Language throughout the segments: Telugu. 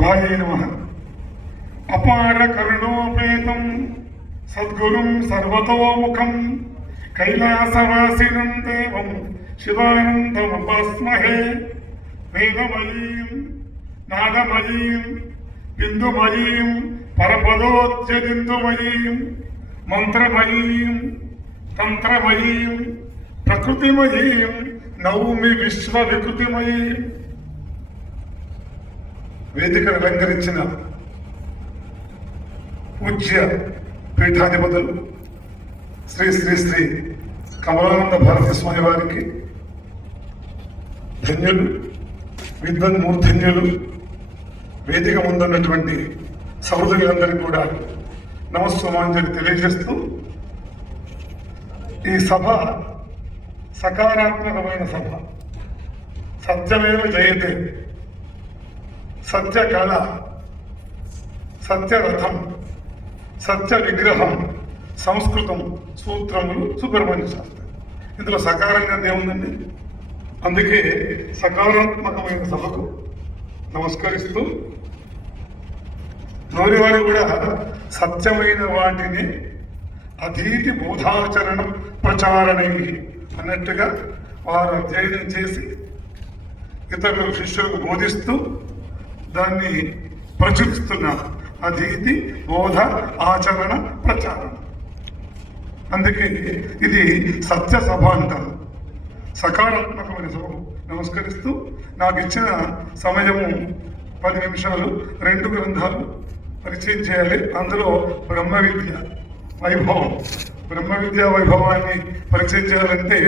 సద్గురుభాయే నమః. అపార కరుణోపేతం సద్గురుం సర్వతోముఖం కైలాసవాసినం దేవం శివానందముపాస్మహే. వేదమయీం నాదమయీం బిందుమయీం పరపదోత్యదిందుమయీం మంత్రమయీం తంత్రమయీం ప్రకృతిమయీం నౌమి విశ్వవికృతిమయీం. వేదికను అలంకరించిన పూజ్య పీఠాధిపతులు శ్రీ శ్రీ శ్రీ కమలానంద భారతి స్వామి వారికి ధన్యులు, విద్వన్మూర్ధన్యులు, వేదిక ముందున్నటువంటి సహృదయులందరికీ కూడా నమస్సుమాంజలి తెలియజేస్తూ, ఈ సభ సకారాత్మకమైన సభ. సత్యమేవ జయతే, సత్యకళ, సత్యరథం, సత్య విగ్రహం, సంస్కృతం, సూత్రములు, సుబ్రహ్మణ్య శాస్త్రం. ఇందులో సకారంగా ఏముందండి? అందుకే సకారాత్మకమైన సభకు నమస్కరిస్తూ, నోరివారు కూడా సత్యమైన వాటిని అధీతి బోధాచరణ ప్రచారణై అన్నట్టుగా వారు అధ్యయనం చేసి ఇతరుల శిష్యులకు బోధిస్తూ దాన్ని ప్రచురిస్తున్నారు. అధీతి బోధ ఆచరణ ప్రచారం. అందుకే ఇది సత్య సభ అంటారు. సకారాత్మకమైన సభకు నమస్కరిస్తూ, నాకు ఇచ్చిన సమయము 10 నిమిషాలు 2 గ్రంథాలు పరిచయం చేయాలి. అందులో బ్రహ్మ విద్య వైభవం, బ్రహ్మ విద్యా వైభవాన్ని పరిచయం చేయాలంటే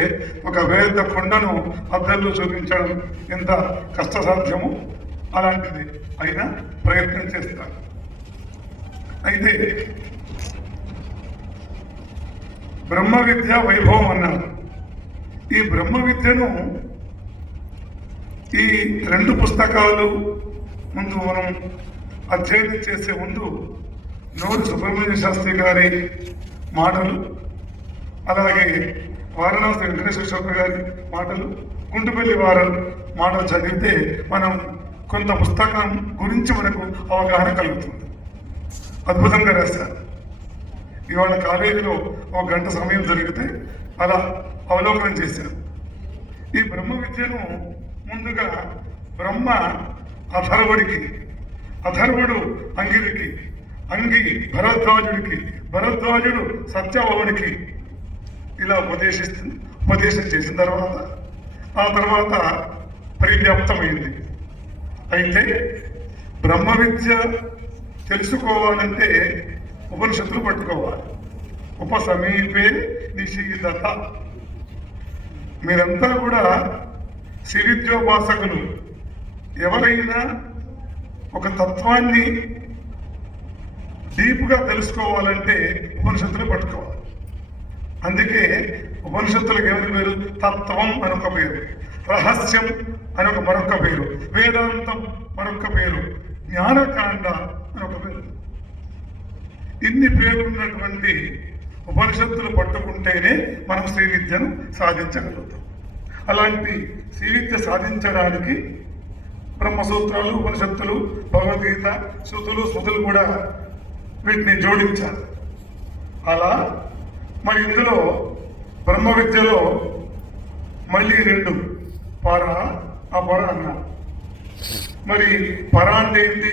ఒక వేద కొండను అద్దల్లో చూపించడం ఎంత కష్టసాధ్యము. అలాంటిది అయినా ప్రయత్నం చేస్తాను. అయితే బ్రహ్మ విద్య వైభవం అన్నారు. ఈ బ్రహ్మ విద్యను ఈ 2 పుస్తకాలు ముందు మనం అధ్యయనం చేసే ముందు నూరు సుబ్రహ్మణ్య శాస్త్రి గారి మాటలు, అలాగే వారణాసి వెంకటేశ్వర గారి మాటలు, గుంటుపల్లి వారి మాటలు చదివితే మనం కొంత పుస్తకం గురించి మనకు అవగాహన కలుగుతుంది. అద్భుతంగా రాశారు. ఇవాళ కాలేజీలో 1 గంట సమయం దొరికితే అలా అవలోకనం చేశారు. ఈ బ్రహ్మ విద్యను ముందుగా బ్రహ్మ అథర్వుడికి, అథర్వుడు అంగిరికి, అంగి భరద్వాజుడికి, భరద్వాజుడు సత్యవవుడికి ఇలా ఉపదేశం చేసిన తర్వాత ఆ తర్వాత పరివ్యాప్తమైంది. అయితే బ్రహ్మ విద్య తెలుసుకోవాలంటే ఉపనిషత్తులు పట్టుకోవాలి. ఉపసమీపే నిషీదత. మీరంతా కూడా శ్రీవిద్యోపాసకులు. ఎవరైనా ఒక తత్వాన్ని డీప్గా తెలుసుకోవాలంటే ఉపనిషత్తులు పట్టుకోవాలి. అందుకే ఉపనిషత్తులకు ఎవరి పేరు? తత్వం అని ఒక పేరు, రహస్యం అని ఒక మరొక పేరు, వేదాంతం మరొక పేరు, జ్ఞానకాండ అని ఒక పేరు. ఇన్ని పేర్లున్నటువంటి ఉపనిషత్తులు పట్టుకుంటేనే మనం శ్రీ విద్యను సాధించగలుగుతాం. అలాంటి శ్రీ విద్య సాధించడానికి బ్రహ్మసూత్రాలు, ఉపనిషత్తులు, భగవద్గీత, శృతులు, స్మృతులు కూడా వీటిని జోడించాలి. అలా మరి ఇందులో బ్రహ్మ విద్యలో మళ్ళీ 2 పర అపర అన్నారు. మరి పర అంటే ఏంటి,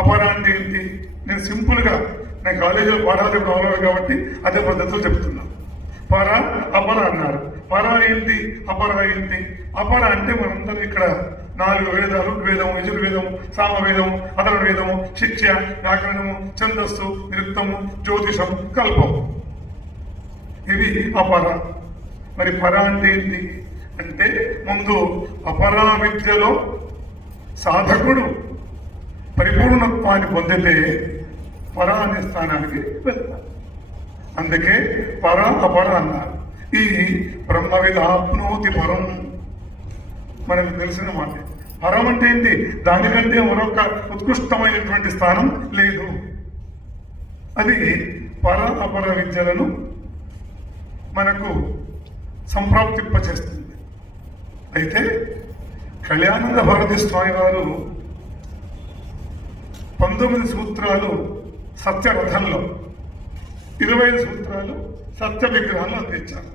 అపర అంటే ఏంటి? నేను సింపుల్గా నేను కాలేజీలో పాఠాలు చెప్పడం కాబట్టి అదే పద్ధతిలో చెప్తున్నాను. పర అపర అన్నారు. పర ఏంటి, అపర ఏంటి? అపర అంటే మనందరం ఇక్కడ 4 వేదాలు, వేదము, యజుర్వేదము, సామవేదము, అథర్వవేదము, శిక్ష, వ్యాకరణము, ఛందస్సు, నిరుక్తము, జ్యోతిషం, కల్పము, ఇవి అపర. మరి పర అంటే ఏంటి అంటే ముందు అపరా విద్యలో సాధకుడు పరిపూర్ణత్వాన్ని పొందితే పర అనే స్థానానికి వెళ్తారు. అందుకే పర అపర అన్నారు. ఈ బ్రహ్మవిద ఆప్నోతి పరం మనకు తెలిసిన మాట. పరం అంటే ఏంటి? దానికంటే మరొక ఉత్కృష్టమైనటువంటి స్థానం లేదు. అది పర అపర విద్యలను మనకు సంప్రాప్తింపచేస్తుంది. అయితే కళ్యాణానంద భారతి స్వామి వారు 19 సూత్రాలు సత్యరథంలో, 25 సూత్రాలు సత్య విగ్రహాలు అందించారు.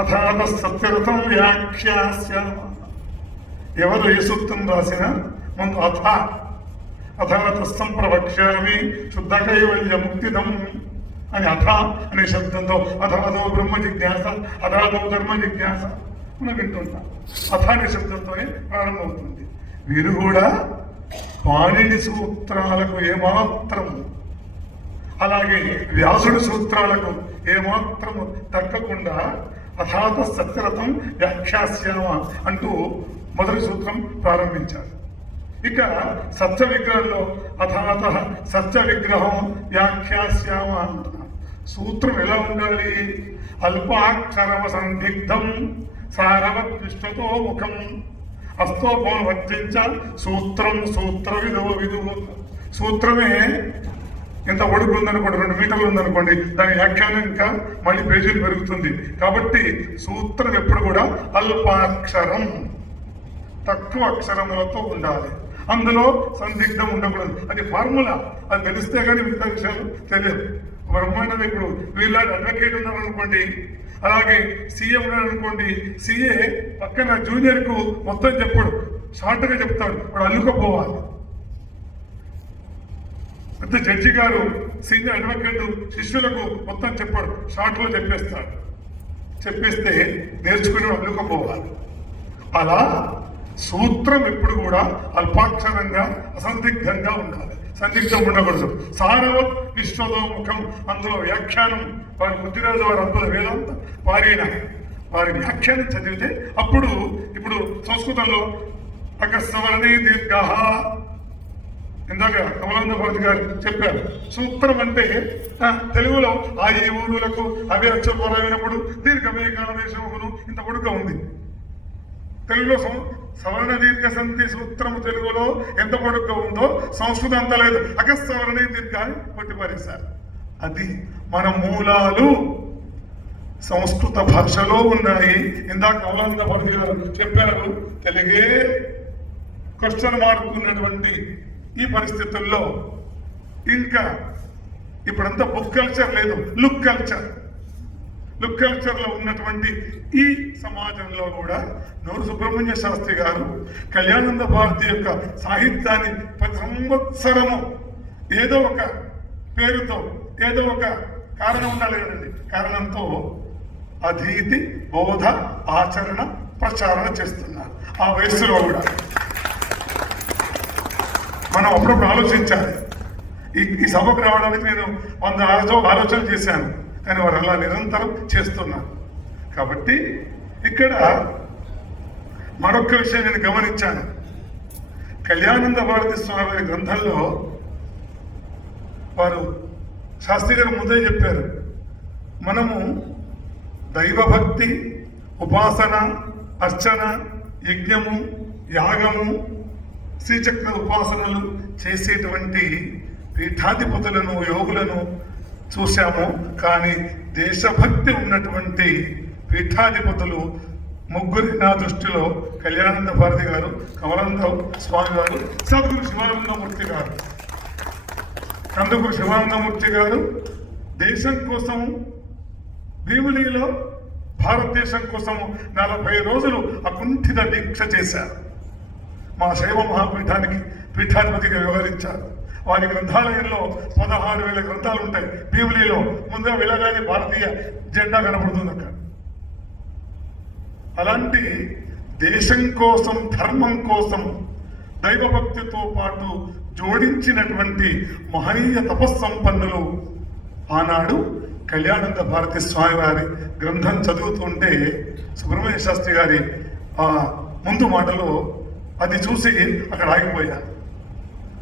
అథాత సత్యరథం వ్యాఖ్యాస్యామ. ఎవరు ఏ సూత్రం రాసినా ముందు అథాతస్థం ప్రవక్ష్యామి శుద్ధ కైవల్య ముక్తిదం అని అనే శబ్దంతో అథాదో బ్రహ్మ జిజ్ఞాస, అథాదో ధర్మ జిజ్ఞాస మనం వింటుంటాం. అనే శబ్దంతోనే ప్రారంభమవుతుంది. వీరు కూడా పాణిని సూత్రాలకు ఏమాత్రము, అలాగే వ్యాసుడి సూత్రాలకు ఏమాత్రము తగ్గకుండా అథాత సత్యరథం వ్యాఖ్యాస్యామ అంటూ మొదటి సూత్రం ప్రారంభించారు. ఇక సత్య విగ్రహంలో అథాత సత్య విగ్రహం వ్యాఖ్యాస్యామ అంటున్నారు. సూత్రం ఎలా ఉండాలి? అల్పాక్షరమ సందిగ్ధం సారవత్ విష్ణుతో ముఖం అస్తోపవర్జించ సూత్రం సూత్ర విధు. సూత్రమే ఎంత ఒడుగు ఉందనుకోండి, 2 మీటర్లు ఉందనుకోండి, దాని వ్యాఖ్యానం ఇంకా మళ్ళీ పేజీలు పెరుగుతుంది. కాబట్టి సూత్రం ఎప్పుడు కూడా అల్పాక్షరం, తక్కువ అక్షరములతో ఉండాలి. అందులో సందిగ్ధం ఉండకూడదు. అది ఫార్ములా. అది తెలిస్తే కానీ మిగతా విషయాలు తెలియదు. బ్రహ్మాండం. ఇప్పుడు వీళ్ళ అడ్వకేట్ ఉన్నారనుకోండి, అలాగే సీఏ ఉన్నారనుకోండి, సీఏ పక్కన జూనియర్కు మొత్తం చెప్పడు, షార్ట్గా చెప్తాడు, వాడు అల్లుకపోవాలి. పెద్ద జడ్జి గారు సీనియర్ అడ్వకేట్ శిష్యులకు మొత్తం చెప్పాడు, షార్ట్లో చెప్పేస్తాడు. చెప్పేస్తే నేర్చుకుని అల్లుకపోవాలి. అలా సూత్రం ఎప్పుడు కూడా అల్పాక్షరంగా అసందిగ్ధంగా ఉండాలి, సందిగ్ధం ఉండకూడదు. సారవత్ విశ్వతో ముఖం. అందులో వ్యాఖ్యానం వారి బుద్ధిరాజు వారి అద్భుత వేదాంత వారి వ్యాఖ్యానం చదివితే అప్పుడు, ఇప్పుడు సంస్కృతంలో అకస్సవర్ణే దీర్ఘః, ఇందాక కమలానంద భారతి గారు చెప్పారు. సూత్రం అంటే తెలుగులో ఆ ఈ ఊరులకు అవి అక్షరమైనప్పుడు దీర్ఘమే కాలదేశమును ఇంత పొడుగ్గా ఉంది. తెలుగులో సవర్ణ దీర్ఘ సంధి సూత్రము తెలుగులో ఎంత పొడుగ్గా ఉందో సంస్కృతం అంత లేదు. అకస్సవర్ణే దీర్ఘాన్ని కొట్టిపారేశారు. అది మన మూలాలు సంస్కృత భాషలో ఉన్నాయి. ఇందాక కమలానంద భారతి గారు చెప్పారు. తెలుగే క్వశ్చన్ మార్క్ ఉన్నటువంటి ఈ పరిస్థితుల్లో ఇంకా ఇప్పుడంతా బుక్ కల్చర్ లేదు, లుక్ కల్చర్లో ఉన్నటువంటి ఈ సమాజంలో కూడా నూరు సుబ్రహ్మణ్య శాస్త్రి గారు కళ్యాణానంద భారతి యొక్క సాహిత్యాన్ని ప్రతి సంవత్సరము ఏదో ఒక పేరుతో, ఏదో ఒక కారణం ఉండాలి కదండి, కారణంతో అధీతి బోధ ఆచరణ ప్రచారణ చేస్తున్నారు. ఆ వయస్సులో కూడా మనం అప్పుడప్పుడు ఆలోచించాలి. ఈ సభకు రావడానికి నేను 100 ఆలోచన చేశాను, కానీ వారు అలా నిరంతరం చేస్తున్నారు. కాబట్టి ఇక్కడ మరొక విషయం నేను గమనించాను. కళ్యాణానంద భారతి స్వామి గ్రంథంలో వారు శాస్త్రి గారు ముందే చెప్పారు, మనము దైవభక్తి, ఉపాసన, అర్చన, యజ్ఞము, యాగము, శ్రీచక్ర ఉపాసనలు చేసేటువంటి పీఠాధిపతులను, యోగులను చూశాము. కానీ దేశభక్తి ఉన్నటువంటి పీఠాధిపతులు ముగ్గురి నా దృష్టిలో కళ్యాణానంద భారతి గారు, కమలానంద స్వామి గారు, సద్గురు శివానందమూర్తి గారు. కందుకూరు శివానందమూర్తి గారు దేశం కోసం భీమిలిలో భారతదేశం కోసము 40 రోజులు అకుంఠిత దీక్ష చేశారు. మా శైవ మహాపీఠానికి పీఠాధిపతిగా వ్యవహరించారు. వారి గ్రంథాలయంలో 16,000 గ్రంథాలు ఉంటాయి. భీమిలిలో ముందుగా వెళ్ళగానే భారతీయ జెండా కనబడుతుంది అక్కడ. అలాంటి దేశం కోసం, ధర్మం కోసం దైవభక్తితో పాటు జోడించినటువంటి మహనీయ తపస్సంపన్నులు ఆనాడు కళ్యాణానంద భారతి స్వామి వారి గ్రంథం చదువుతుంటే సుబ్రహ్మణ్య శాస్త్రి గారి ముందు మాటలో అది చూసి అక్కడ ఆగిపోయారు.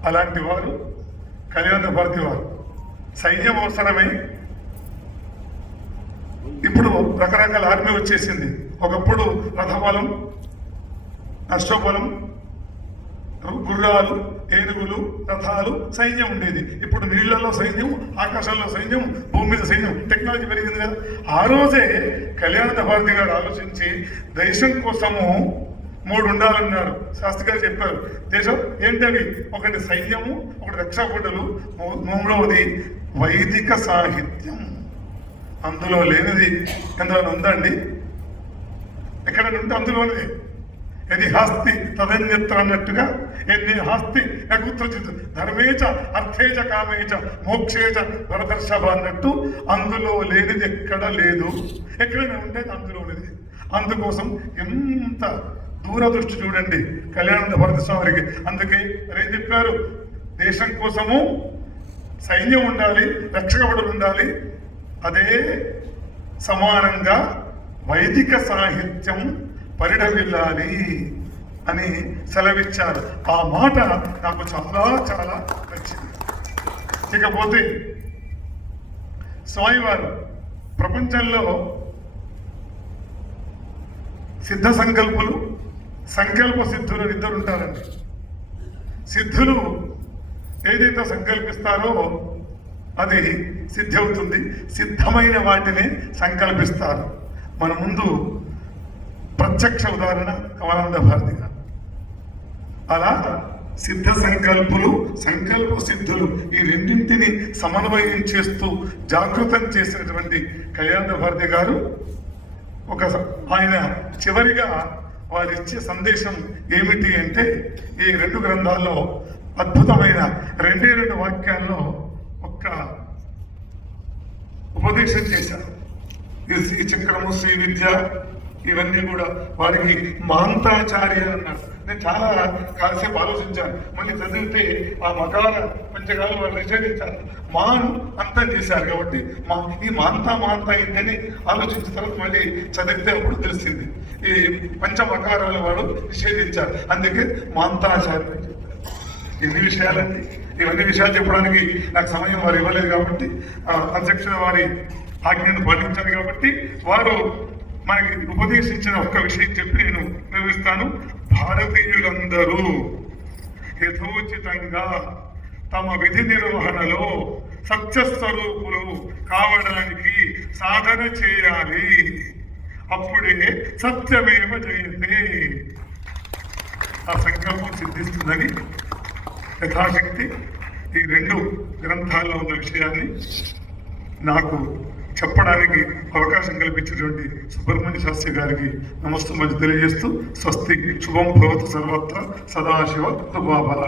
అలాంటి వారు కళ్యాణానంద భారతి వారు. సైన్యం అవసరమే. ఇప్పుడు రకరకాల ఆర్మీ వచ్చేసింది. ఒకప్పుడు రథబలం, అశ్వబలం, గుర్రాలు, ఏనుగులు, రథాలు, సైన్యం ఉండేది. ఇప్పుడు నీళ్లలో సైన్యం, ఆకాశంలో సైన్యం, భూమి మీద సైన్యం. టెక్నాలజీ పెరిగింది కదా. ఆ రోజే కళ్యాణానంద భారతి గారు ఆలోచించి దేశం కోసము మూడు ఉండాలన్నారు. శాస్త్రి గారు చెప్పారు. దేశం ఏంటవి? ఒకటి సైన్యము, ఒకటి రక్షాబడులు, మూడవది వైదిక సాహిత్యం. అందులో లేనిది ఎందులో ఉందండి? ఎక్కడ ఉంటే అందులోనే. ఎది హాస్తి తదన్యత్ర అన్నట్టుగా ఎన్ని హాస్తి నకుత్రచిత్ ధర్మేచ అర్థేచ కామేచ మోక్షేచ భరదర్శభ అన్నట్టు అందులో లేనిది ఎక్కడ లేదు. ఎక్కడైనా ఉండేది అందులోనిది. అందుకోసం ఎంత దూరదృష్టి చూడండి కళ్యాణానంద భారత స్వామికి. అందుకే ఏం చెప్పారు? దేశం కోసము సైన్యం ఉండాలి, రక్షకబడులు ఉండాలి, అదే సమానంగా వైదిక సాహిత్యం పరిఢవిల్లాలి అని సెలవిచ్చారు. ఆ మాట నాకు చాలా చాలా నచ్చింది. ఇకపోతే స్వామివారు ప్రపంచంలో సిద్ధ సంకల్పులు, సంకల్ప సిద్ధులు ఇద్దరు ఉంటారండి. సిద్ధులు ఏదైతే సంకల్పిస్తారో అది సిద్ధి అవుతుంది. సిద్ధమైన వాటిని సంకల్పిస్తారు. మన ముందు ప్రత్యక్ష ఉదాహరణ కమలానంద భారతి గారు. అలా సిద్ధ సంకల్పులు, సంకల్ప సిద్ధులు ఈ రెండింటిని సమన్వయం చేస్తూ జాగృతం చేసినటువంటి కళ్యాణానంద భారతి గారు ఆయన చివరిగా వారిచ్చే సందేశం ఏమిటి అంటే, ఈ రెండు గ్రంథాల్లో అద్భుతమైన రెండు వాక్యాల్లో ఒక్క ఉపదేశం చేశారు. ఈ చక్రము, శ్రీ విద్య ఇవన్నీ కూడా వారికి మాంతాచార్య అన్నారు. నేను చాలా కాసేపు ఆలోచించాను. మళ్ళీ చదివితే ఆ మకాల పంచకాలు వాళ్ళు నిషేధించారు, మాను అంతం చేశారు. కాబట్టి ఈ మాంతా ఏంటని ఆలోచించిన తర్వాత మళ్ళీ చదివితే అప్పుడు తెలిసింది ఈ పంచమకారాలు వాడు నిషేధించారు. అందుకే మాంతాచార్య అని చెప్పారు. ఎన్ని విషయాలండి! ఇవన్నీ విషయాలు చెప్పడానికి నాకు సమయం వారు ఇవ్వలేదు కాబట్టి, అధ్యక్షుల వారి ఆజ్ఞను పాటించాలి కాబట్టి వారు మనకి ఉపదేశించిన ఒక్క విషయం చెప్పి నేను వివరిస్తాను. భారతీయులందరూ యథోచితంగా తమ విధి నిర్వహణలో సత్యస్వరూపులు కావడానికి సాధన చేయాలి. అప్పుడే సత్యమేవ జయతే. ఆ సంకల్పం సిద్ధిస్తుందని యథాశక్తి ఈ రెండు గ్రంథాల్లో ఉన్న విషయాన్ని నాకు చెప్పడానికి అవకాశం కల్పించినటువంటి సుబ్రహ్మణ్య శాస్త్రి గారికి నమస్తు మంచి తెలియజేస్తూ స్వస్తి శుభం భవతు సర్వత్ర సదాశివ కృపాబల.